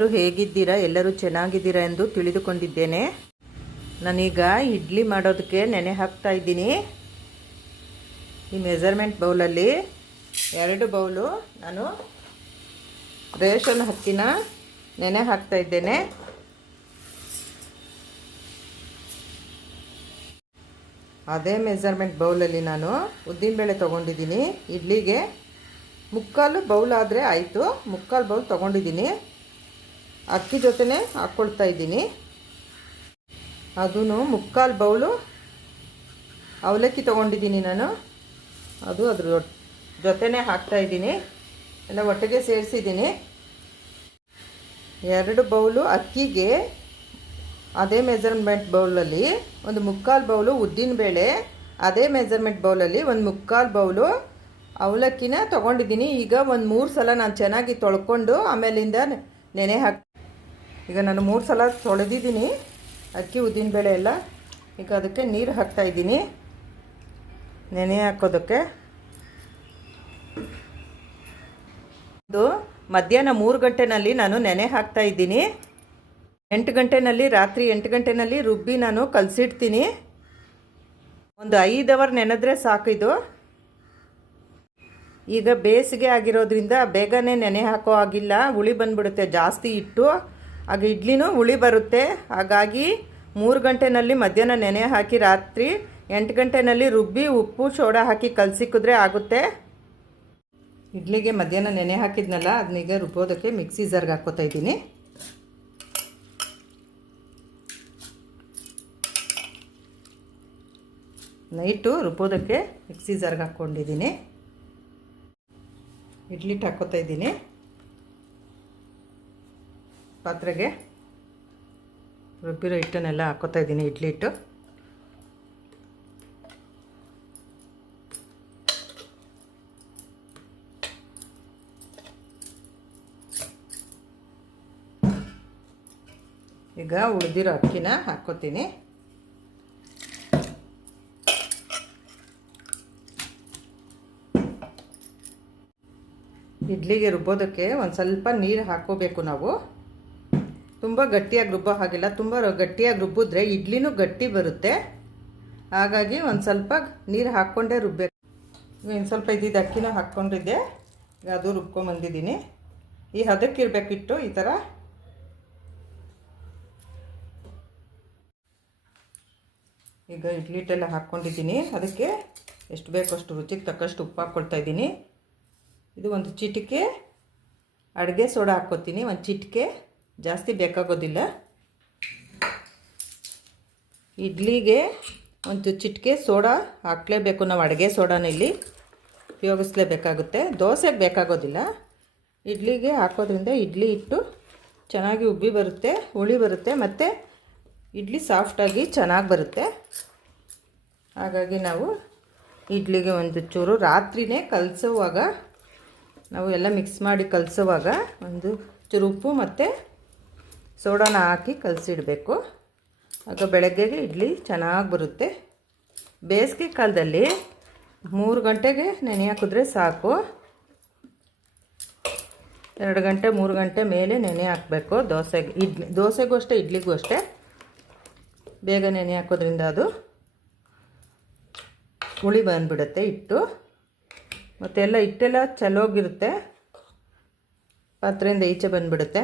ಎಲ್ಲರೂ ಹೇಗಿದ್ದೀರಾ? ಎಲ್ಲರೂ ಚೆನ್ನಾಗಿದ್ದೀರಾ ಎಂದು ತಿಳಿದುಕೊಂಡಿದ್ದೇನೆ. ನಾನೀಗ ಇಡ್ಲಿ ಮಾಡೋದಕ್ಕೆ ನೆನೆ ಹಾಕ್ತಾ ಇದ್ದೀನಿ. ಈ ಮೆಜರ್ಮೆಂಟ್ ಬೌಲಲ್ಲಿ 2 ಬೌಲು ನಾನು ರೇಷನ್ ಅಕ್ಕಿನ ನೆನೆ ಹಾಕ್ತಾ ಇದ್ದೇನೆ. ಅದೇ ಮೆಜರ್ಮೆಂಟ್ ಬೌಲಲ್ಲಿ ನಾನು ಉದ್ದಿನಬೇಳೆ ತೊಗೊಂಡಿದ್ದೀನಿ. ಇಡ್ಲಿಗೆ 3/4 ಬೌಲ್ ಆದರೆ ಆಯಿತು. 3/4 ಬೌಲ್ ತೊಗೊಂಡಿದ್ದೀನಿ. ಅಕ್ಕಿ ಜೊತೆನೇ ಹಾಕ್ಕೊಳ್ತಾ ಇದ್ದೀನಿ. ಅದೂ 3/4 ಬೌಲು ಅವಲಕ್ಕಿ ತೊಗೊಂಡಿದ್ದೀನಿ ನಾನು. ಅದು ಅದ್ರ ಜೊತೆನೇ ಹಾಕ್ತಾಯಿದ್ದೀನಿ. ಎಲ್ಲ ಒಟ್ಟಿಗೆ ಸೇರಿಸಿದ್ದೀನಿ. 2 ಬೌಲು ಅಕ್ಕಿಗೆ ಅದೇ ಮೆಜರ್ಮೆಂಟ್ ಬೌಲಲ್ಲಿ 1/4 ಬೌಲು ಉದ್ದಿನಬೇಳೆ, ಅದೇ ಮೆಜರ್ಮೆಂಟ್ ಬೌಲಲ್ಲಿ 1/4 ಬೌಲು ಅವಲಕ್ಕಿನ ತೊಗೊಂಡಿದ್ದೀನಿ. ಈಗ 3 ಸಲ ನಾನು ಚೆನ್ನಾಗಿ ತೊಳ್ಕೊಂಡು ಆಮೇಲಿಂದ ನೆನೆ ಈಗ ನಾನು 3 ಸಲ ತೊಳೆದಿದ್ದೀನಿ ಅಕ್ಕಿ ಉದ್ದಿನಬೇಳೆ ಎಲ್ಲ. ಈಗ ಅದಕ್ಕೆ ನೀರು ಹಾಕ್ತಾಯಿದ್ದೀನಿ ನೆನೆ ಹಾಕೋದಕ್ಕೆ. ಅದು ಮಧ್ಯಾಹ್ನ 3 ಗಂಟೆನಲ್ಲಿ ನಾನು ನೆನೆ ಹಾಕ್ತಾಯಿದ್ದೀನಿ. 8 ಗಂಟೆನಲ್ಲಿ, ರಾತ್ರಿ 8 ಗಂಟೆನಲ್ಲಿ ರುಬ್ಬಿ ನಾನು ಕಲಸಿಡ್ತೀನಿ. ಒಂದು 5 ಅವರ್ ನೆನೆದ್ರೆ ಸಾಕು ಇದು. ಈಗ ಬೇಸಿಗೆ ಆಗಿರೋದ್ರಿಂದ ಬೇಗನೆ ನೆನೆ ಹಾಕೋ ಆಗಿಲ್ಲ, ಹುಳಿ ಬಂದುಬಿಡುತ್ತೆ ಜಾಸ್ತಿ ಇಟ್ಟು. ಆಗ ಇಡ್ಲಿನೂ ಹುಳಿ ಬರುತ್ತೆ. ಹಾಗಾಗಿ 3 ಗಂಟೆನಲ್ಲಿ ಮಧ್ಯಾಹ್ನ ನೆನೆ ಹಾಕಿ ರಾತ್ರಿ 8 ಗಂಟೆನಲ್ಲಿ ರುಬ್ಬಿ ಉಪ್ಪು ಸೋಡಾ ಹಾಕಿ ಕಲಸಿಕ್ಕಿದ್ರೆ ಆಗುತ್ತೆ. ಇಡ್ಲಿಗೆ ಮಧ್ಯಾಹ್ನ ನೆನೆ ಹಾಕಿದ್ನಲ್ಲ, ಅದನ್ನೀಗ ರುಬ್ಬೋದಕ್ಕೆ ಮಿಕ್ಸಿ ಜಾರ್ಗೆ ಹಾಕ್ಕೋತಾ ಇದ್ದೀನಿ. ನೈಟು ರುಬ್ಬೋದಕ್ಕೆ ಮಿಕ್ಸಿ ಜಾರ್ಗೆ ಹಾಕ್ಕೊಂಡಿದ್ದೀನಿ. ಇಡ್ಲಿ ಹಿಟ್ಟು ಹಾಕ್ಕೋತಾ ಇದ್ದೀನಿ ಪಾತ್ರೆಗೆ. ರುಬ್ಬಿರೋ ಹಿಟ್ಟನ್ನೆಲ್ಲ ಹಾಕ್ಕೋತಾ ಇದ್ದೀನಿ ಇಡ್ಲಿ ಹಿಟ್ಟು. ಈಗ ಉಳಿದಿರೋ ಅಕ್ಕಿನ ಹಾಕ್ಕೋತೀನಿ. ಇಡ್ಲಿಗೆ ರುಬ್ಬೋದಕ್ಕೆ ಒಂದು ಸ್ವಲ್ಪ ನೀರು ಹಾಕ್ಕೋಬೇಕು ನಾವು. ತುಂಬ ಗಟ್ಟಿಯಾಗಿ ರುಬ್ಬೋ ಹಾಗಿಲ್ಲ. ತುಂಬ ಗಟ್ಟಿಯಾಗಿ ರುಬ್ಬಿದ್ರೆ ಇಡ್ಲಿನೂ ಗಟ್ಟಿ ಬರುತ್ತೆ. ಹಾಗಾಗಿ ಒಂದು ಸ್ವಲ್ಪ ನೀರು ಹಾಕ್ಕೊಂಡೇ ರುಬ್ಬೇಕು. ಇನ್ನು ಸ್ವಲ್ಪ ಇದ್ದಿದ್ದು ಅಕ್ಕಿನೂ ಹಾಕ್ಕೊಂಡಿದ್ದೆ. ಈಗ ಅದು ರುಬ್ಕೊಂಬಂದಿದ್ದೀನಿ. ಈ ಹದಕ್ಕಿರಬೇಕು ಇಟ್ಟು ಈ ಥರ. ಈಗ ಇಡ್ಲಿ ಹಿಟ್ಟೆಲ್ಲ ಹಾಕ್ಕೊಂಡಿದ್ದೀನಿ. ಅದಕ್ಕೆ ಎಷ್ಟು ಬೇಕೋ ಅಷ್ಟು ರುಚಿಗೆ ತಕ್ಕಷ್ಟು ಉಪ್ಪು ಹಾಕ್ಕೊಳ್ತಾ ಇದ್ದೀನಿ. ಇದು ಒಂದು ಚಿಟಿಕೆ ಅಡುಗೆ ಸೋಡಾ ಹಾಕ್ಕೋತೀನಿ. ಒಂದು ಚಿಟಿಕೆ, ಜಾಸ್ತಿ ಬೇಕಾಗೋದಿಲ್ಲ. ಇಡ್ಲಿಗೆ ಒಂದು ಚಿಟಿಕೆ ಸೋಡಾ ಹಾಕಲೇಬೇಕು ನಾವು. ಅಡುಗೆ ಸೋಡಾನ ಇಲ್ಲಿ ಉಪಯೋಗಿಸ್ಲೇಬೇಕಾಗುತ್ತೆ. ದೋಸೆಗೆ ಬೇಕಾಗೋದಿಲ್ಲ. ಇಡ್ಲಿಗೆ ಹಾಕೋದ್ರಿಂದ ಇಡ್ಲಿ ಹಿಟ್ಟು ಚೆನ್ನಾಗಿ ಉಬ್ಬಿ ಬರುತ್ತೆ, ಹುಳಿ ಬರುತ್ತೆ, ಮತ್ತು ಇಡ್ಲಿ ಸಾಫ್ಟಾಗಿ ಚೆನ್ನಾಗಿ ಬರುತ್ತೆ. ಹಾಗಾಗಿ ನಾವು ಇಡ್ಲಿಗೆ ಒಂದು ಚೂರು ರಾತ್ರಿನೇ ಕಲಸುವಾಗ, ನಾವು ಎಲ್ಲ ಮಿಕ್ಸ್ ಮಾಡಿ ಕಲಸುವಾಗ ಒಂದು ಚೂರು ಉಪ್ಪು ಮತ್ತು ಸೋಡಾನ ಹಾಕಿ ಕಲಸಿಡಬೇಕು. ಆಗ ಬೆಳಗ್ಗೆಗೆ ಇಡ್ಲಿ ಚೆನ್ನಾಗಿ ಬರುತ್ತೆ. ಬೇಸಿಗೆ ಕಾಲದಲ್ಲಿ 3 ಗಂಟೆಗೆ ನೆನೆ ಹಾಕಿದ್ರೆ ಸಾಕು. 2 ಗಂಟೆ 3 ಗಂಟೆ ಮೇಲೆ ನೆನೆ ಹಾಕಬೇಕು. ದೋಸೆಗೂ ಅಷ್ಟೇ, ಇಡ್ಲಿಗೂ ಅಷ್ಟೇ. ಬೇಗ ನೆನೆ ಹಾಕೋದ್ರಿಂದ ಅದು ಹುಳಿ ಬಂದುಬಿಡುತ್ತೆ ಹಿಟ್ಟು. ಮತ್ತು ಎಲ್ಲ ಹಿಟ್ಟೆಲ್ಲ ಚಲೋಗಿರುತ್ತೆ, ಪಾತ್ರೆಯಿಂದ ಈಚೆ ಬಂದುಬಿಡುತ್ತೆ.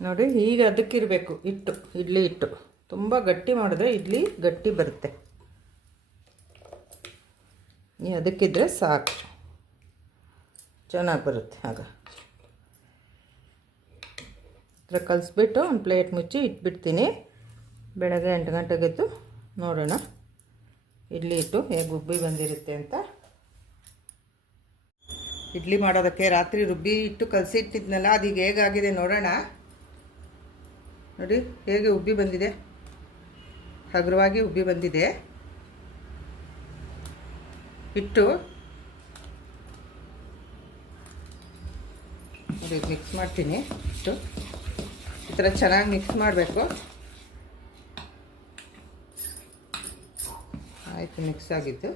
ನೋಡಿ, ಈಗ ಅದಕ್ಕಿರಬೇಕು ಹಿಟ್ಟು, ಇಡ್ಲಿ ಹಿಟ್ಟು. ತುಂಬ ಗಟ್ಟಿ ಮಾಡಿದ್ರೆ ಇಡ್ಲಿ ಗಟ್ಟಿ ಬರುತ್ತೆ. ಅದಕ್ಕಿದ್ರೆ ಸಾಕು, ಚೆನ್ನಾಗಿ ಬರುತ್ತೆ. ಆಗ ಈ ಥರ ಕಲಿಸ್ಬಿಟ್ಟು ಒಂದು ಪ್ಲೇಟ್ ಮುಚ್ಚಿ ಇಟ್ಬಿಡ್ತೀನಿ. ಬೆಳಗ್ಗೆ 8 ಗಂಟೆಗೆದ್ದು ನೋಡೋಣ ಇಡ್ಲಿ ಹಿಟ್ಟು ಹೇಗೆ ಉಬ್ಬಿ ಬಂದಿರುತ್ತೆ ಅಂತ. ಇಡ್ಲಿ ಮಾಡೋದಕ್ಕೆ ರಾತ್ರಿ ರುಬ್ಬಿ ಇಟ್ಟು ಕಲಸಿ ಇಟ್ಟಿದ್ನಲ್ಲ, ಅದೀಗ ಹೇಗಾಗಿದೆ ನೋಡೋಣ. ನೋಡಿ ಹೇಗೆ ಉಬ್ಬಿ ಬಂದಿದೆ, ಹಗುರವಾಗಿ ಉಬ್ಬಿ ಬಂದಿದೆ ಹಿಟ್ಟು. ಮಿಕ್ಸ್ ಮಾಡ್ತೀನಿ. ಹಿಟ್ಟು ಈ ಥರ ಚೆನ್ನಾಗಿ ಮಿಕ್ಸ್ ಮಾಡಬೇಕು. ಆಯಿತು, ಮಿಕ್ಸ್ ಆಗಿದ್ದು.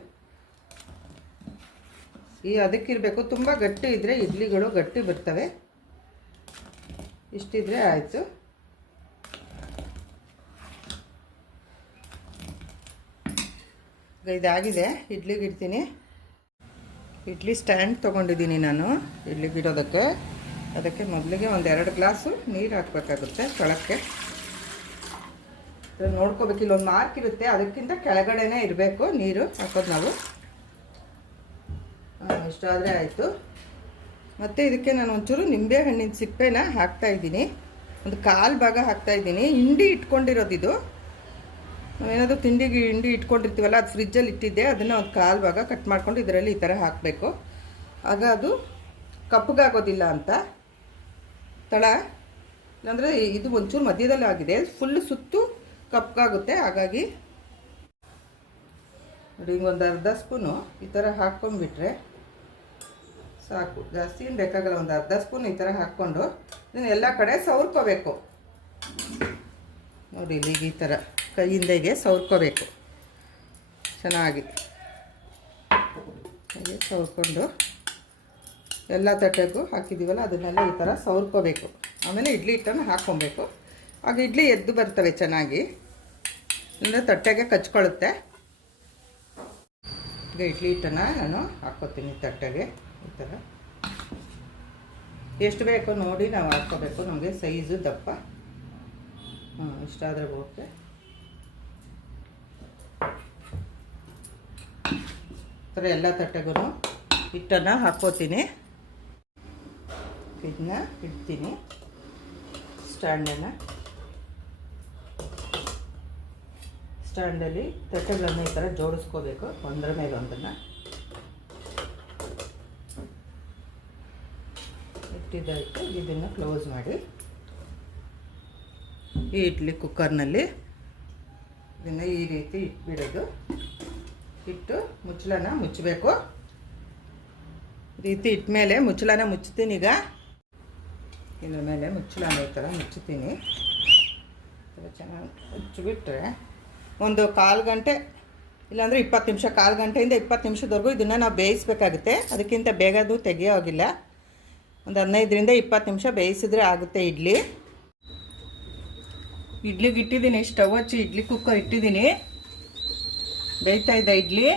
ಅದಕ್ಕಿರಬೇಕು. ತುಂಬ ಗಟ್ಟಿ ಇದ್ದರೆ ಇಡ್ಲಿಗಳು ಗಟ್ಟಿ ಬರ್ತವೆ. ಇಷ್ಟಿದ್ರೆ ಆಯಿತು. ಇದಾಗಿದೆ. ಇಡ್ಲಿಗೆ ಇಡ್ತೀನಿ. ಇಡ್ಲಿ ಸ್ಟ್ಯಾಂಡ್ ತೊಗೊಂಡಿದ್ದೀನಿ ನಾನು ಇಡ್ಲಿಗೆ ಇಡೋದಕ್ಕೆ. ಅದಕ್ಕೆ ಮೊದಲಿಗೆ ಒಂದು 2 ಗ್ಲಾಸು ನೀರು ಹಾಕಬೇಕಾಗುತ್ತೆ ಕೆಳಕ್ಕೆ. ನೋಡ್ಕೋಬೇಕು, ಇಲ್ಲೊಂದು ಮಾರ್ಕ್ ಇರುತ್ತೆ, ಅದಕ್ಕಿಂತ ಕೆಳಗಡೆನೇ ಇರಬೇಕು ನೀರು ಹಾಕೋದು ನಾವು. ಇಷ್ಟಾದರೆ ಆಯಿತು. ಮತ್ತು ಇದಕ್ಕೆ ನಾನು ಒಂಚೂರು ನಿಂಬೆ ಹಣ್ಣಿನ ಸಿಪ್ಪೆನ ಹಾಕ್ತಾಯಿದ್ದೀನಿ. ಒಂದು 1/4 ಭಾಗ ಹಾಕ್ತಾಯಿದ್ದೀನಿ. ಹಿಂಡಿ ಇಟ್ಕೊಂಡಿರೋದಿದು. ನಾವೇನಾದರೂ ತಿಂಡಿಗೆ ಹಿಂಡಿ ಇಟ್ಕೊಂಡಿರ್ತೀವಲ್ಲ, ಅದು ಫ್ರಿಜ್ಜಲ್ಲಿ ಇಟ್ಟಿದ್ದೆ. ಅದನ್ನು ಒಂದು 1/4 ಭಾಗ ಕಟ್ ಮಾಡ್ಕೊಂಡು ಇದರಲ್ಲಿ ಈ ಥರ ಹಾಕಬೇಕು. ಆಗ ಅದು ಕಪ್ಪಗಾಗೋದಿಲ್ಲ ಅಂತ. ತಳ ಇಲ್ಲಾಂದರೆ ಇದು ಒಂಚೂರು ಮಧ್ಯದಲ್ಲಿ ಆಗಿದೆ, ಫುಲ್ ಸುತ್ತು ಕಪ್ಪಗಾಗುತ್ತೆ. ಹಾಗಾಗಿ ನೋಡಿ, ಹಿಂಗೊಂದು ಅರ್ಧ ಸ್ಪೂನು ಈ ಥರ ಹಾಕ್ಕೊಂಡ್ಬಿಟ್ರೆ ಸಾಕು. ಜಾಸ್ತಿ ಏನು ಬೇಕಾಗಲ್ಲ. ಒಂದು ಅರ್ಧ ಸ್ಪೂನ್ ಈ ಥರ ಹಾಕ್ಕೊಂಡು ಇದನ್ನು ಎಲ್ಲ ಕಡೆ ಸವರ್ಕೋಬೇಕು. ನೋಡಿ, ಇಲ್ಲಿಗೆ ಈ ಥರ ಕೈಯಿಂದಗೆ ಸವರ್ಕೋಬೇಕು ಚೆನ್ನಾಗಿ. ಹಾಗೆ ಸವರ್ಕೊಂಡು ಎಲ್ಲ ತಟ್ಟೆಗೂ ಹಾಕಿದ್ದೀವಲ್ಲ ಅದನ್ನೆಲ್ಲ ಈ ಥರ ಸವರ್ಕೋಬೇಕು. ಆಮೇಲೆ ಇಡ್ಲಿ ಹಿಟ್ಟನ್ನು ಹಾಕ್ಕೊಬೇಕು. ಆಗ ಇಡ್ಲಿ ಎದ್ದು ಬರ್ತವೆ ಚೆನ್ನಾಗಿ, ಅಂದರೆ ತಟ್ಟೆಗೆ ಕಚ್ಕೊಳ್ಳುತ್ತೆ. ಈಗ ಇಡ್ಲಿ ಹಿಟ್ಟನ್ನು ನಾನು ಹಾಕ್ಕೋತೀನಿ ತಟ್ಟೆಗೆ ಈ ಥರ. ಎಷ್ಟು ಬೇಕೋ ನೋಡಿ ನಾವು ಹಾಕ್ಕೋಬೇಕು. ನಮಗೆ ಸೈಜು ದಪ್ಪ ಇಷ್ಟಾದರೆ ಓಕೆ. ಈ ಥರ ಎಲ್ಲ ತಟ್ಟೆಗೂ ಹಿಟ್ಟನ್ನು ಹಾಕ್ಕೋತೀನಿ. ಇದನ್ನ ಇಡ್ತೀನಿ ಸ್ಟ್ಯಾಂಡನ್ನು. ಸ್ಟ್ಯಾಂಡಲ್ಲಿ ತಟ್ಟೆಗಳನ್ನು ಈ ಥರ ಜೋಡಿಸ್ಕೋಬೇಕು ಒಂದರ ಮೇಲೆ ಒಂದನ್ನು. ಇಟ್ಟಿದ್ದಾಯಿತು. ಇದನ್ನು ಕ್ಲೋಸ್ ಮಾಡಿ ಈ ಇಡ್ಲಿ ಕುಕ್ಕರ್ನಲ್ಲಿ ಇದನ್ನು ಈ ರೀತಿ ಇಟ್ಬಿಡೋದು. ಇಟ್ಟು ಮುಚ್ಚಳನ ಮುಚ್ಚಬೇಕು. ಈ ರೀತಿ ಇಟ್ಮೇಲೆ ಮುಚ್ಚಳನ ಮುಚ್ತೀನಿ. ಈಗ ಇದ್ರ ಮೇಲೆ ಮುಚ್ಚಳನ ಈ ಥರ ಮುಚ್ಚುತ್ತೀನಿ. ಚೆನ್ನಾಗಿ ಮುಚ್ಚಿಬಿಟ್ರೆ ಒಂದು 1/4 ಗಂಟೆ ಇಲ್ಲಾಂದರೆ 20 ನಿಮಿಷ, 1/4 ಗಂಟೆಯಿಂದ 20 ನಿಮಿಷದವರೆಗೂ ಇದನ್ನು ನಾವು ಬೇಯಿಸಬೇಕಾಗುತ್ತೆ. ಅದಕ್ಕಿಂತ ಬೇಗ ಅದು ತೆಗಿಯೋ ಆಗಿಲ್ಲ. ಒಂದು 15ರಿಂದ 20 ನಿಮಿಷ ಬೇಯಿಸಿದ್ರೆ ಆಗುತ್ತೆ ಇಡ್ಲಿ. ಇಡ್ಲಿಗೆ ಇಟ್ಟಿದ್ದೀನಿ, ಸ್ಟವ್ ಹಚ್ಚಿ ಇಡ್ಲಿ ಕುಕ್ಕರ್ ಇಟ್ಟಿದ್ದೀನಿ. ಬೇಯ್ತಾ ಇದೆ ಇಡ್ಲಿ,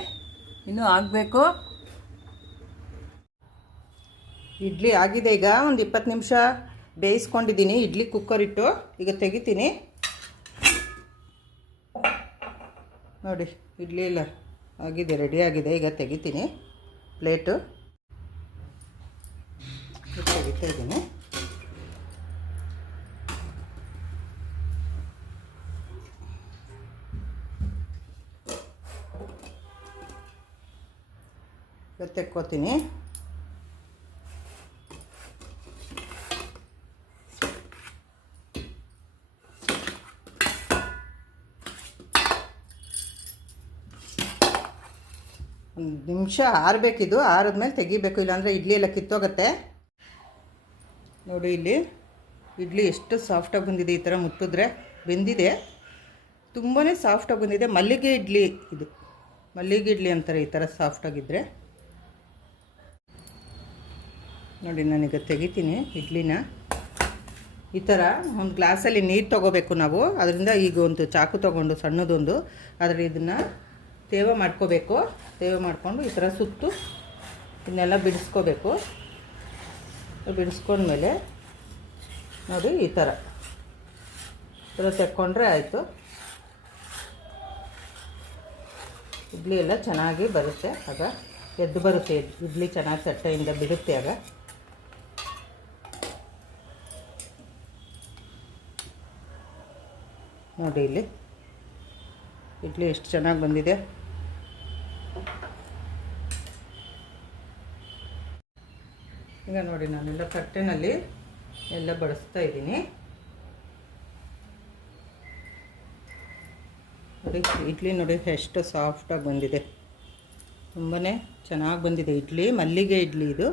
ಇನ್ನೂ ಆಗಬೇಕು. ಇಡ್ಲಿ ಆಗಿದೆ. ಈಗ ಒಂದು 20 ನಿಮಿಷ ಬೇಯಿಸ್ಕೊಂಡಿದ್ದೀನಿ ಇಡ್ಲಿ ಕುಕ್ಕರ್ ಇಟ್ಟು. ಈಗ ತೆಗಿತೀನಿ. ನೋಡಿ, ಇಡ್ಲಿ ಎಲ್ಲ ಆಗಿದೆ, ರೆಡಿ ಆಗಿದೆ. ಈಗ ತೆಗಿತೀನಿ ಪ್ಲೇಟು. ತೆಗಿತಾ ಇದ್ದೀನಿ. ತೆಕ್ಕೋತೀನಿ. ಒಂದು ನಿಮಿಷ ಆರಬೇಕಿದು. ಆರಿದ್ಮೇಲೆ ತೆಗಿಬೇಕು, ಇಲ್ಲಾಂದರೆ ಇಡ್ಲಿ ಎಲ್ಲ ಕಿತ್ತೋಗುತ್ತೆ. ನೋಡಿ, ಇಲ್ಲಿ ಇಡ್ಲಿ ಎಷ್ಟು ಸಾಫ್ಟಾಗಿ ಬಂದಿದೆ. ಈ ಥರ ಮುಟ್ಟಿದ್ರೆ ಬೆಂದಿದೆ, ತುಂಬಾ ಸಾಫ್ಟಾಗಿ ಬಂದಿದೆ. ಮಲ್ಲಿಗೆ ಇಡ್ಲಿ ಇದು, ಮಲ್ಲಿಗೆ ಇಡ್ಲಿ ಅಂತಾರೆ ಈ ಥರ ಸಾಫ್ಟಾಗಿದ್ದರೆ. ನೋಡಿ, ನಾನೀಗ ತೆಗಿತೀನಿ ಇಡ್ಲಿನ. ಈ ಥರ ಒಂದು ಗ್ಲಾಸಲ್ಲಿ ನೀರು ತೊಗೋಬೇಕು ನಾವು. ಅದರಿಂದ ಈಗ ಒಂದು ಚಾಕು ತೊಗೊಂಡು ಸಣ್ಣದೊಂದು ಅದರಲ್ಲಿ ಇದನ್ನು ತೇವ ಮಾಡ್ಕೋಬೇಕು. ತೇವ ಮಾಡಿಕೊಂಡು ಈ ಥರ ಸುತ್ತು ಇದನ್ನೆಲ್ಲ ಬಿಡಿಸ್ಕೋಬೇಕು. ಬಿಡಿಸ್ಕೊಂಡ್ಮೇಲೆ ನೋಡಿ ಈ ಥರ ತೆಕ್ಕೊಂಡ್ರೆ ಆಯಿತು. ಇಡ್ಲಿ ಎಲ್ಲ ಚೆನ್ನಾಗಿ ಬರುತ್ತೆ. ಆಗ ಎದ್ದು ಬರುತ್ತೆ ಇಡ್ಲಿ, ಚೆನ್ನಾಗಿ ತಟ್ಟೆಯಿಂದ ಬಿಡುತ್ತೆ. ಆಗ ನೋಡಿ, ಇಲ್ಲಿ ಇಡ್ಲಿ ಎಷ್ಟು ಚೆನ್ನಾಗಿ ಬಂದಿದೆ. ಈಗ ನೋಡಿ, ನಾನೆಲ್ಲ ತಟ್ಟೆನಲ್ಲಿ ಎಲ್ಲ ಬಡಿಸ್ತಾ ಇದ್ದೀನಿ. ನೋಡಿ, ಇಡ್ಲಿ ನೋಡಿ ಎಷ್ಟು ಸಾಫ್ಟಾಗಿ ಬಂದಿದೆ. ತುಂಬಾ ಚೆನ್ನಾಗಿ ಬಂದಿದೆ ಇಡ್ಲಿ. ಮಲ್ಲಿಗೆ ಇಡ್ಲಿ ಇದು.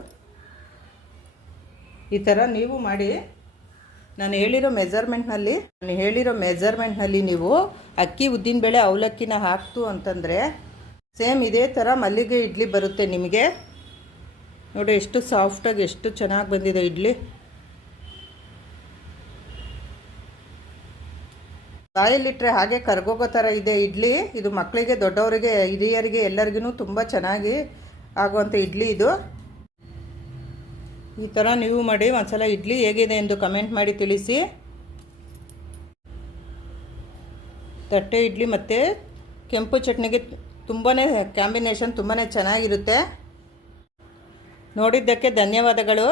ಈ ಥರ ನೀವು ಮಾಡಿ. ನಾನು ಹೇಳಿರೋ ಮೆಜರ್ಮೆಂಟ್ನಲ್ಲಿ ನೀವು ಅಕ್ಕಿ, ಉದ್ದಿನಬೇಳೆ, ಅವಲಕ್ಕಿನ ಹಾಕ್ತು ಅಂತಂದರೆ ಸೇಮ್ ಇದೇ ಥರ ಮಲ್ಲಿಗೆ ಇಡ್ಲಿ ಬರುತ್ತೆ ನಿಮಗೆ. ನೋಡಿ ಎಷ್ಟು ಸಾಫ್ಟಾಗಿ ಎಷ್ಟು ಚೆನ್ನಾಗಿ ಬಂದಿದೆ ಇಡ್ಲಿ. ಬಾಯಲ್ಲಿಟ್ಟರೆ ಹಾಗೆ ಕರ್ಗೋಗೋ ಥರ ಇದೆ ಇಡ್ಲಿ. ಇದು ಮಕ್ಕಳಿಗೆ, ದೊಡ್ಡವರಿಗೆ, ಹಿರಿಯರಿಗೆ ಎಲ್ಲರಿಗೂ ತುಂಬ ಚೆನ್ನಾಗಿ ಆಗುವಂಥ ಇಡ್ಲಿ ಇದು. ಈ ಥರ ನೀವು ಮಾಡಿ ಒಂದ್ಸಲ ಇಡ್ಲಿ ಹೇಗಿದೆ ಎಂದು ಕಮೆಂಟ್ ಮಾಡಿ ತಿಳಿಸಿ. ತಟ್ಟೆ ಇಡ್ಲಿ ಮತ್ತು ಕೆಂಪು ಚಟ್ನಿಗೆ ತುಂಬಾ ಕಾಂಬಿನೇಷನ್ ತುಂಬಾ ಚೆನ್ನಾಗಿರುತ್ತೆ. ನೋಡಿದ್ದಕ್ಕೆ ಧನ್ಯವಾದಗಳು.